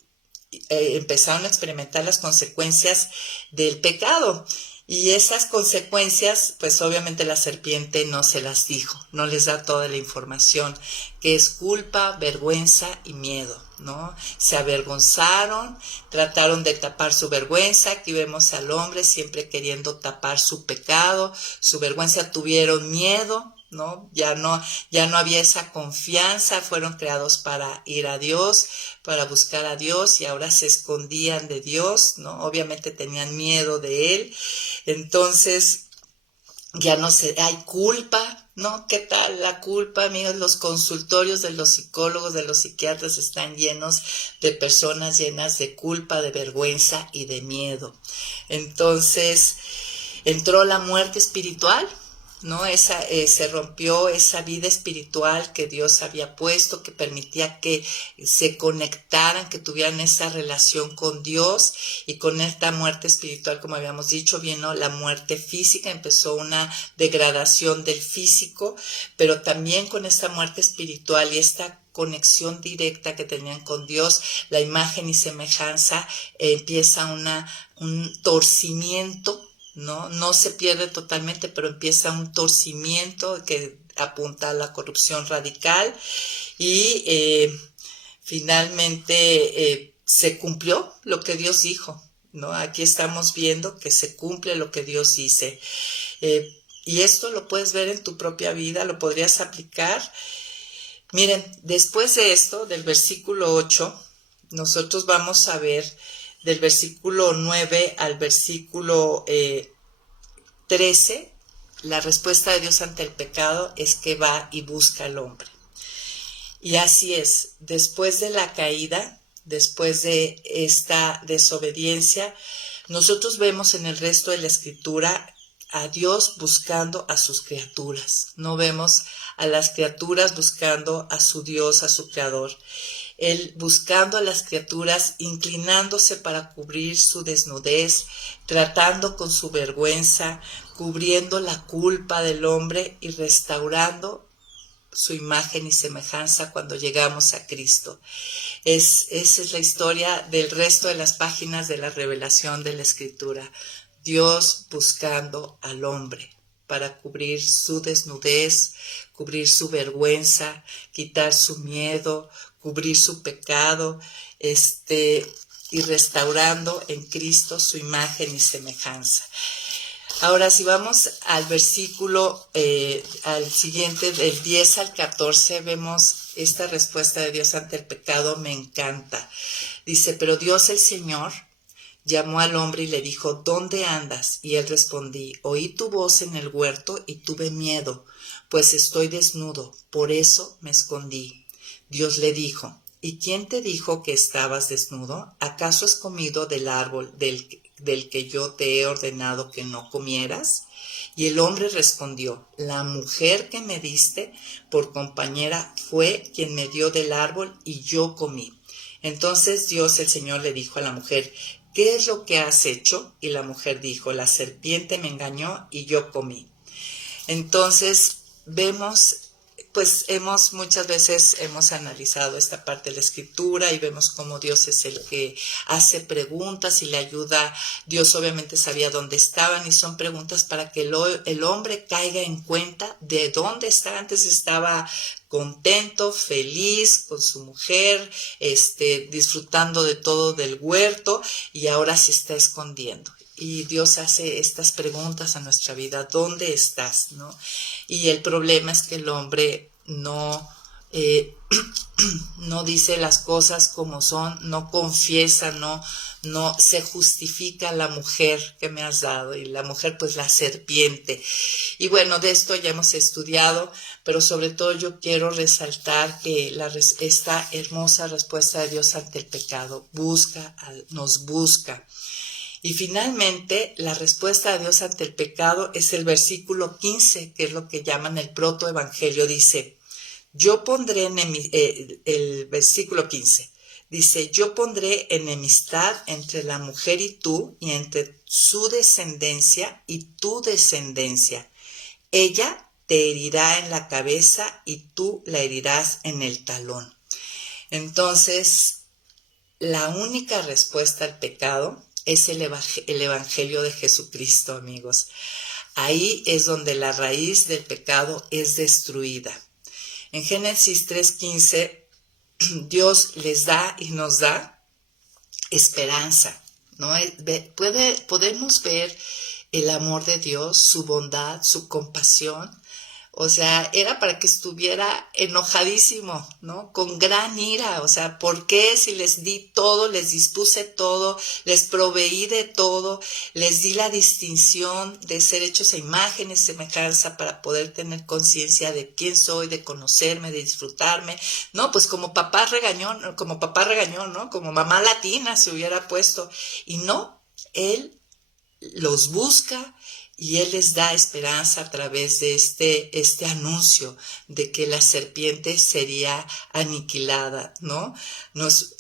empezaron a experimentar las consecuencias del pecado. Y esas consecuencias, pues obviamente la serpiente no se las dijo, no les da toda la información, que es culpa, vergüenza y miedo, ¿no? Se avergonzaron, trataron de tapar su vergüenza. Aquí vemos al hombre siempre queriendo tapar su pecado, su vergüenza. Tuvieron miedo, ¿no? Ya no había esa confianza, fueron creados para ir a Dios, para buscar a Dios, y ahora se escondían de Dios, ¿no? Obviamente tenían miedo de Él. Entonces, ya no sé, hay culpa, ¿no? ¿Qué tal la culpa, amigos? Los consultorios de los psicólogos, de los psiquiatras están llenos de personas llenas de culpa, de vergüenza y de miedo. Entonces, entró la muerte espiritual, ¿no? Se rompió esa vida espiritual que Dios había puesto, que permitía que se conectaran, que tuvieran esa relación con Dios. Y con esta muerte espiritual, como habíamos dicho, vino la muerte física, empezó una degradación del físico, pero también con esta muerte espiritual y esta conexión directa que tenían con Dios, la imagen y semejanza, empieza un torcimiento, ¿no? No se pierde totalmente, pero empieza un torcimiento que apunta a la corrupción radical y finalmente se cumplió lo que Dios dijo, ¿no? Aquí estamos viendo que se cumple lo que Dios dice. Y esto lo puedes ver en tu propia vida, lo podrías aplicar. Miren, después de esto, del versículo 8, nosotros vamos a ver del versículo 9 al versículo 13, la respuesta de Dios ante el pecado es que va y busca al hombre. Y así es, después de la caída, después de esta desobediencia, nosotros vemos en el resto de la Escritura a Dios buscando a sus criaturas. No vemos a las criaturas buscando a su Dios, a su Creador. Él buscando a las criaturas, inclinándose para cubrir su desnudez, tratando con su vergüenza, cubriendo la culpa del hombre y restaurando su imagen y semejanza cuando llegamos a Cristo. Esa es la historia del resto de las páginas de la revelación de la Escritura. Dios buscando al hombre para cubrir su desnudez, cubrir su vergüenza, quitar su miedo, cubrir su pecado, y restaurando en Cristo su imagen y semejanza. Ahora, si vamos al versículo, al siguiente, del 10 al 14, vemos esta respuesta de Dios ante el pecado, me encanta. Dice, pero Dios el Señor llamó al hombre y le dijo, ¿dónde andas? Y él respondí, oí tu voz en el huerto y tuve miedo, pues estoy desnudo, por eso me escondí. Dios le dijo, ¿y quién te dijo que estabas desnudo? ¿Acaso has comido del árbol del que yo te he ordenado que no comieras? Y el hombre respondió, la mujer que me diste por compañera fue quien me dio del árbol y yo comí. Entonces Dios el Señor le dijo a la mujer, ¿qué es lo que has hecho? Y la mujer dijo, la serpiente me engañó y yo comí. Entonces vemos, pues muchas veces hemos analizado esta parte de la Escritura y vemos cómo Dios es el que hace preguntas y le ayuda. Dios obviamente sabía dónde estaban y son preguntas para que el hombre caiga en cuenta de dónde está. Antes estaba contento, feliz con su mujer, disfrutando de todo del huerto, y ahora se está escondiendo. Y Dios hace estas preguntas a nuestra vida, ¿dónde estás? ¿No? Y el problema es que el hombre no dice las cosas como son, no confiesa, no se justifica la mujer que me has dado, y la mujer pues la serpiente. Y bueno, de esto ya hemos estudiado, pero sobre todo yo quiero resaltar que esta hermosa respuesta de Dios ante el pecado nos busca. Y finalmente, la respuesta de Dios ante el pecado es el versículo 15, que es lo que llaman el protoevangelio. Dice, yo pondré el versículo 15, dice, yo pondré enemistad entre la mujer y tú, y entre su descendencia y tu descendencia. Ella te herirá en la cabeza y tú la herirás en el talón. Entonces, la única respuesta al pecado es el evangelio de Jesucristo, amigos. Ahí es donde la raíz del pecado es destruida. En Génesis 3:15, Dios les da y nos da esperanza, ¿no? Podemos ver el amor de Dios, su bondad, su compasión. O sea, era para que estuviera enojadísimo, ¿no? Con gran ira. O sea, ¿por qué si les di todo, les dispuse todo, les proveí de todo, les di la distinción de ser hechos a imagen y semejanza para poder tener conciencia de quién soy, de conocerme, de disfrutarme? No, pues como papá regañó, ¿no? Como mamá latina se hubiera puesto. Y no, Él los busca y Él les da esperanza a través de este anuncio de que la serpiente sería aniquilada, ¿no?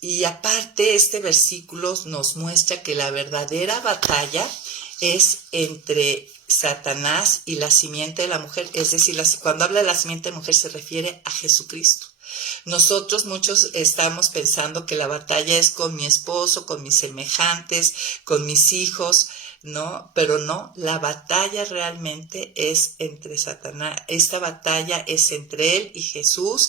Y aparte, este versículo nos muestra que la verdadera batalla es entre Satanás y la simiente de la mujer. Es decir, cuando habla de la simiente de mujer se refiere a Jesucristo. Nosotros muchos estamos pensando que la batalla es con mi esposo, con mis semejantes, con mis hijos. ¿no? Pero no, la batalla realmente es entre Satanás, esta batalla es entre él y Jesús,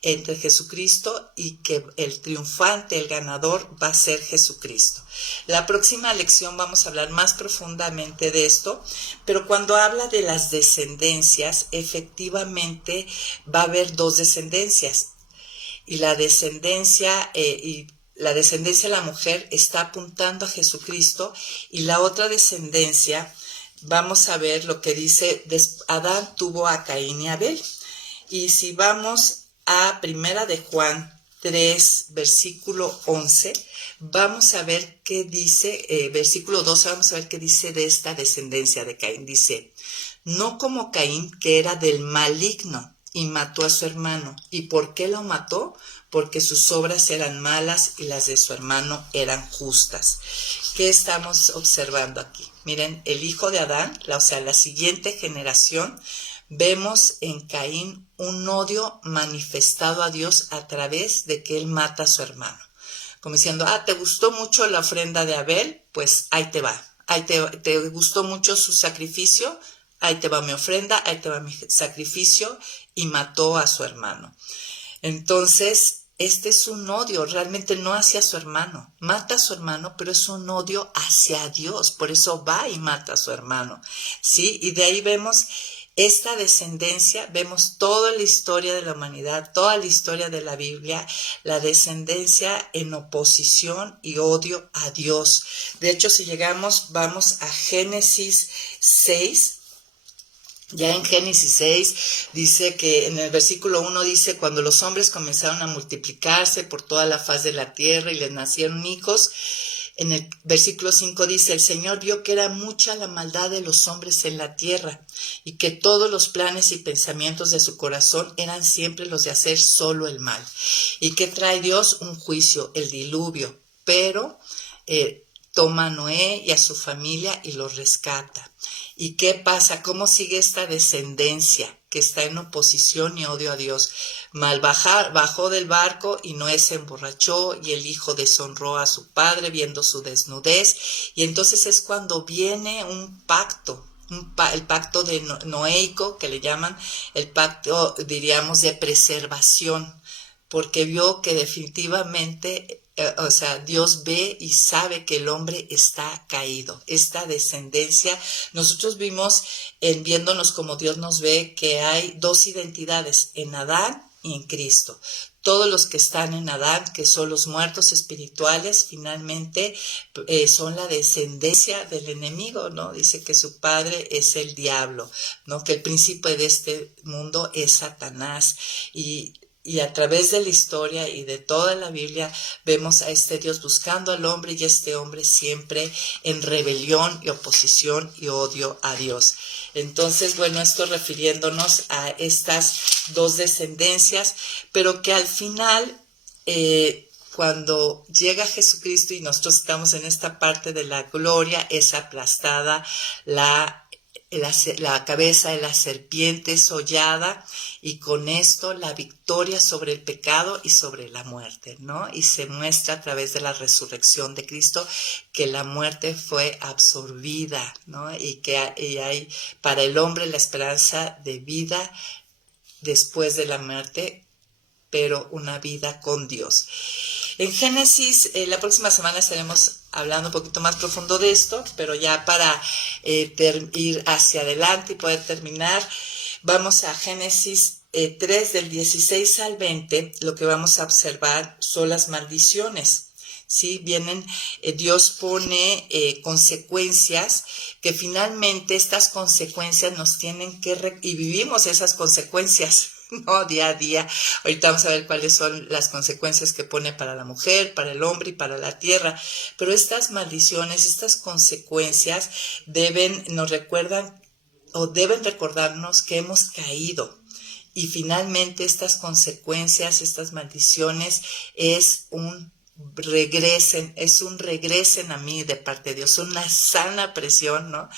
entre Jesucristo, y que el triunfante, el ganador, va a ser Jesucristo. La próxima lección vamos a hablar más profundamente de esto, pero cuando habla de las descendencias, efectivamente va a haber dos descendencias, y la descendencia de la mujer está apuntando a Jesucristo, y la otra descendencia, vamos a ver lo que dice, Adán tuvo a Caín y Abel. Y si vamos a Primera de Juan 3, versículo 11, vamos a ver qué dice, versículo 12, vamos a ver qué dice de esta descendencia de Caín. Dice, no como Caín, que era del maligno, y mató a su hermano. ¿Y por qué lo mató? Porque sus obras eran malas y las de su hermano eran justas. ¿Qué estamos observando aquí? Miren, el hijo de Adán, o sea, la siguiente generación, vemos en Caín un odio manifestado a Dios a través de que él mata a su hermano. Como diciendo, ¿te gustó mucho la ofrenda de Abel? Pues ahí te va. ¿Te gustó mucho su sacrificio? Ahí te va mi ofrenda, ahí te va mi sacrificio, y mató a su hermano. Entonces, este es un odio realmente no hacia su hermano. Mata a su hermano, pero es un odio hacia Dios. Por eso va y mata a su hermano, ¿sí? Y de ahí vemos esta descendencia, vemos toda la historia de la humanidad, toda la historia de la Biblia, la descendencia en oposición y odio a Dios. De hecho, si vamos a Génesis 6, ya en Génesis 6 dice que en el versículo 1 dice, cuando los hombres comenzaron a multiplicarse por toda la faz de la tierra y les nacieron hijos. En el versículo 5 dice, el Señor vio que era mucha la maldad de los hombres en la tierra, y que todos los planes y pensamientos de su corazón eran siempre los de hacer solo el mal. Y que trae Dios un juicio, el diluvio, pero toma a Noé y a su familia y los rescata. ¿Y qué pasa? ¿Cómo sigue esta descendencia que está en oposición y odio a Dios? Bajó del barco y Noé se emborrachó, y el hijo deshonró a su padre viendo su desnudez, y entonces es cuando viene un pacto, el pacto de noéico, que le llaman el pacto, diríamos, de preservación, porque vio que definitivamente, Dios ve y sabe que el hombre está caído. Esta descendencia, nosotros vimos, viéndonos como Dios nos ve, que hay dos identidades, en Adán y en Cristo. Todos los que están en Adán, que son los muertos espirituales, finalmente son la descendencia del enemigo, ¿no? Dice que su padre es el diablo, ¿no? Que el príncipe de este mundo es Satanás. Y a través de la historia y de toda la Biblia vemos a este Dios buscando al hombre, y este hombre siempre en rebelión y oposición y odio a Dios. Entonces, bueno, esto refiriéndonos a estas dos descendencias, pero que al final, cuando llega Jesucristo y nosotros estamos en esta parte de la gloria, es aplastada la cabeza de la serpiente es hollada, y con esto la victoria sobre el pecado y sobre la muerte, ¿no? Y se muestra a través de la resurrección de Cristo que la muerte fue absorbida, ¿no? Y que hay para el hombre la esperanza de vida después de la muerte, pero una vida con Dios. En Génesis, la próxima semana estaremos hablando un poquito más profundo de esto, pero ya para ir hacia adelante y poder terminar, vamos a Génesis 3, del 16 al 20, lo que vamos a observar son las maldiciones. ¿Sí? Dios pone consecuencias, que finalmente estas consecuencias nos tienen que, y vivimos esas consecuencias, ¿no? Día a día. Ahorita vamos a ver cuáles son las consecuencias que pone para la mujer, para el hombre y para la tierra. Pero estas maldiciones, estas consecuencias nos recuerdan, o deben recordarnos, que hemos caído. Y finalmente estas consecuencias, estas maldiciones, es un regresen a mí de parte de Dios, una sana presión, ¿no?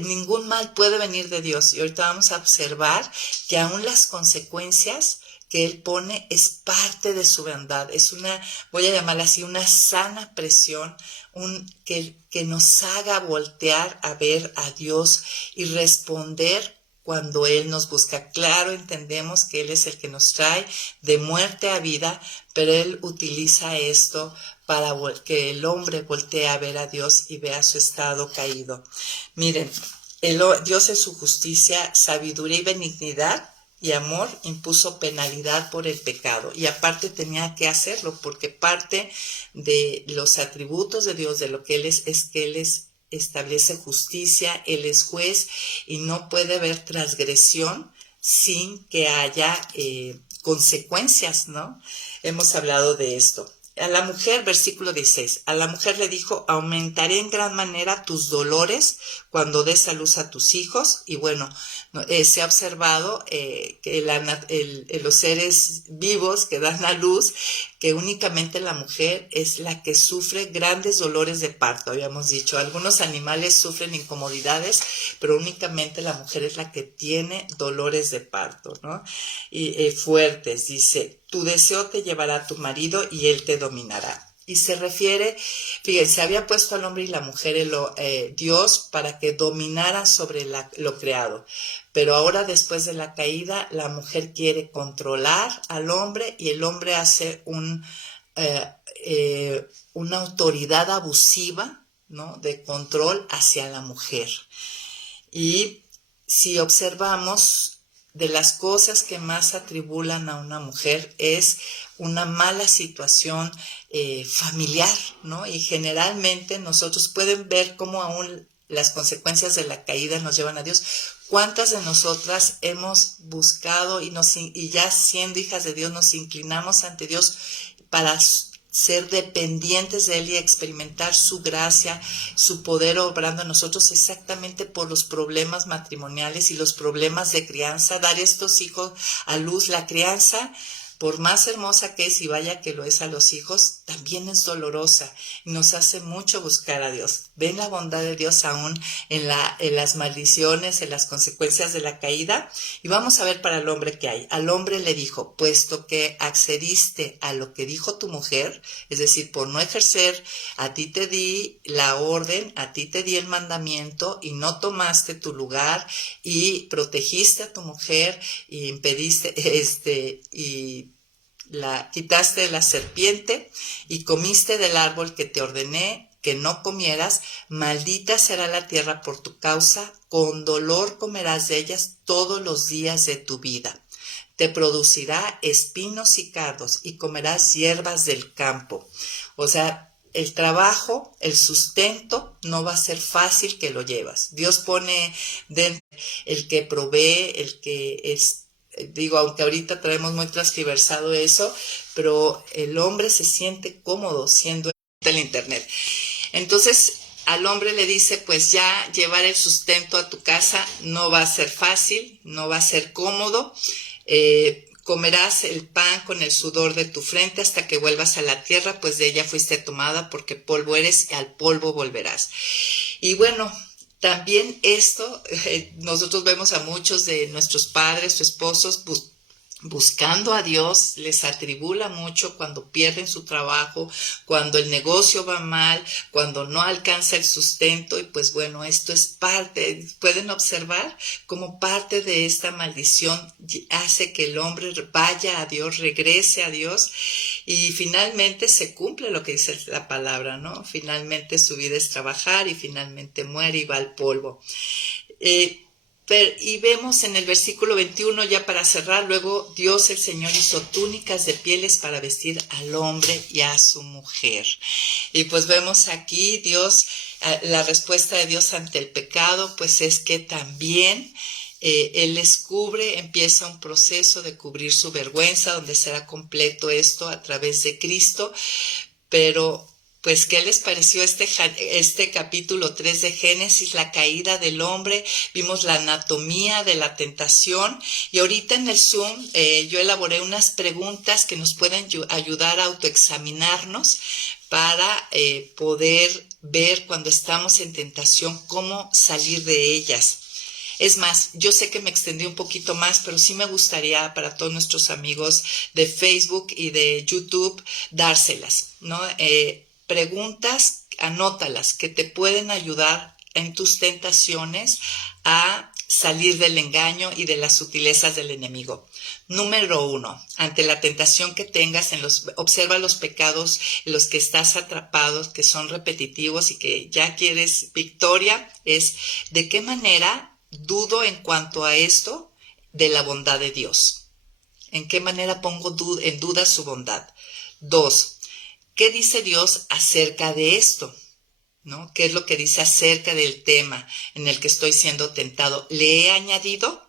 Ningún mal puede venir de Dios. Y ahorita vamos a observar que aún las consecuencias que Él pone es parte de su bondad, es una, voy a llamarla así, una sana presión, que nos haga voltear a ver a Dios y responder cuando Él nos busca. Claro, entendemos que Él es el que nos trae de muerte a vida, pero Él utiliza esto para que el hombre voltee a ver a Dios y vea su estado caído. Miren, Dios en su justicia, sabiduría y benignidad y amor impuso penalidad por el pecado, y aparte tenía que hacerlo porque parte de los atributos de Dios, de lo que Él es que Él establece justicia, Él es juez y no puede haber transgresión sin que haya consecuencias, ¿no? Hemos hablado de esto. A la mujer, versículo 16, a la mujer le dijo, aumentaré en gran manera tus dolores cuando des a luz a tus hijos. Y bueno, se ha observado que los seres vivos que dan a luz, que únicamente la mujer es la que sufre grandes dolores de parto, habíamos dicho. Algunos animales sufren incomodidades, pero únicamente la mujer es la que tiene dolores de parto, ¿no? Y fuertes, dice, tu deseo te llevará a tu marido y él te dominará. Y se refiere, fíjense, había puesto al hombre y la mujer Dios para que dominaran sobre lo creado. Pero ahora, después de la caída, la mujer quiere controlar al hombre y el hombre hace una autoridad abusiva, ¿no?, de control hacia la mujer. Y si observamos, de las cosas que más atribulan a una mujer es una mala situación familiar, ¿no? Y generalmente nosotros pueden ver cómo aún las consecuencias de la caída nos llevan a Dios. ¿Cuántas de nosotras hemos buscado y ya siendo hijas de Dios nos inclinamos ante Dios para ser dependientes de Él y experimentar su gracia, su poder obrando en nosotros exactamente por los problemas matrimoniales y los problemas de crianza? Dar estos hijos a luz, la crianza, por más hermosa que es, y vaya que lo es a los hijos, también es dolorosa y nos hace mucho buscar a Dios. Ven la bondad de Dios aún en las maldiciones, en las consecuencias de la caída. Y vamos a ver para el hombre qué hay. Al hombre le dijo, puesto que accediste a lo que dijo tu mujer, es decir, por no ejercer, a ti te di la orden, a ti te di el mandamiento y no tomaste tu lugar y protegiste a tu mujer y impediste quitaste de la serpiente y comiste del árbol que te ordené que no comieras, maldita será la tierra por tu causa, con dolor comerás de ellas todos los días de tu vida. Te producirá espinos y cardos y comerás hierbas del campo. O sea, el trabajo, el sustento no va a ser fácil que lo llevas. Dios pone dentro el que provee, el que es. Digo, aunque ahorita traemos muy transgiversado eso, pero el hombre se siente cómodo siendo el internet. Entonces, al hombre le dice, pues ya llevar el sustento a tu casa no va a ser fácil, no va a ser cómodo. Comerás el pan con el sudor de tu frente hasta que vuelvas a la tierra, pues de ella fuiste tomada, porque polvo eres y al polvo volverás. Y bueno, también esto, nosotros vemos a muchos de nuestros padres o esposos buscando a Dios, les atribula mucho cuando pierden su trabajo, cuando el negocio va mal, cuando no alcanza el sustento. Y pues bueno, esto es parte, pueden observar como parte de esta maldición hace que el hombre vaya a Dios, regrese a Dios, y finalmente se cumple lo que dice la palabra, ¿no? Finalmente su vida es trabajar y finalmente muere y va al polvo. Y vemos en el versículo 21, ya para cerrar, luego Dios el Señor hizo túnicas de pieles para vestir al hombre y a su mujer. Y pues vemos aquí Dios, la respuesta de Dios ante el pecado, pues es que también Él les cubre, empieza un proceso de cubrir su vergüenza, donde será completo esto a través de Cristo. Pero pues, ¿qué les pareció este capítulo 3 de Génesis, la caída del hombre? Vimos la anatomía de la tentación, y ahorita en el Zoom yo elaboré unas preguntas que nos pueden ayudar a autoexaminarnos para poder ver cuando estamos en tentación cómo salir de ellas. Es más, yo sé que me extendí un poquito más, pero sí me gustaría para todos nuestros amigos de Facebook y de YouTube dárselas, ¿no? Preguntas, anótalas, que te pueden ayudar en tus tentaciones a salir del engaño y de las sutilezas del enemigo. Número 1, ante la tentación que tengas, observa los pecados en los que estás atrapado, que son repetitivos y que ya quieres victoria, es de qué manera dudo en cuanto a esto de la bondad de Dios. ¿En qué manera pongo en duda su bondad? 2, ¿qué dice Dios acerca de esto? ¿No? ¿Qué es lo que dice acerca del tema en el que estoy siendo tentado? ¿Le he añadido?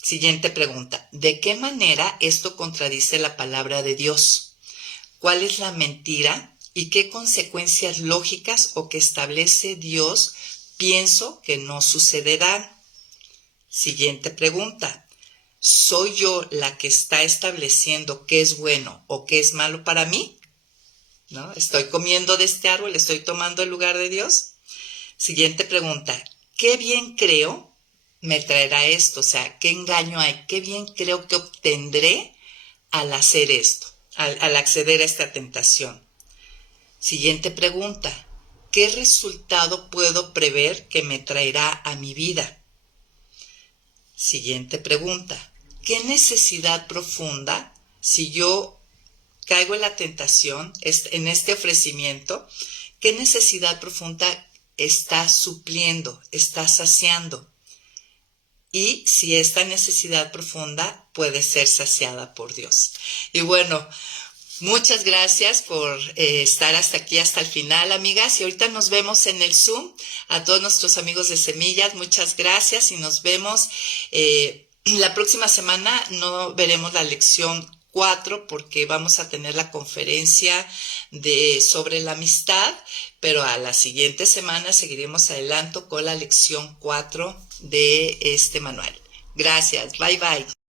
Siguiente pregunta. ¿De qué manera esto contradice la palabra de Dios? ¿Cuál es la mentira y qué consecuencias lógicas o que establece Dios pienso que no sucederán? Siguiente pregunta. ¿Soy yo la que está estableciendo qué es bueno o qué es malo para mí? ¿No? ¿Estoy comiendo de este árbol? ¿Estoy tomando el lugar de Dios? Siguiente pregunta. ¿Qué bien creo me traerá esto? O sea, ¿qué engaño hay? ¿Qué bien creo que obtendré al hacer esto? Al acceder a esta tentación. Siguiente pregunta. ¿Qué resultado puedo prever que me traerá a mi vida? Siguiente pregunta. ¿Qué necesidad profunda, si yo caigo en la tentación, en este ofrecimiento, qué necesidad profunda está supliendo, está saciando? Y si esta necesidad profunda puede ser saciada por Dios. Y bueno, muchas gracias por estar hasta aquí, hasta el final, amigas. Y ahorita nos vemos en el Zoom. A todos nuestros amigos de Semillas, muchas gracias y nos vemos. La próxima semana no veremos la lección 4 porque vamos a tener la conferencia sobre la amistad, pero a la siguiente semana seguiremos adelante con la lección 4 de este manual. Gracias, bye bye.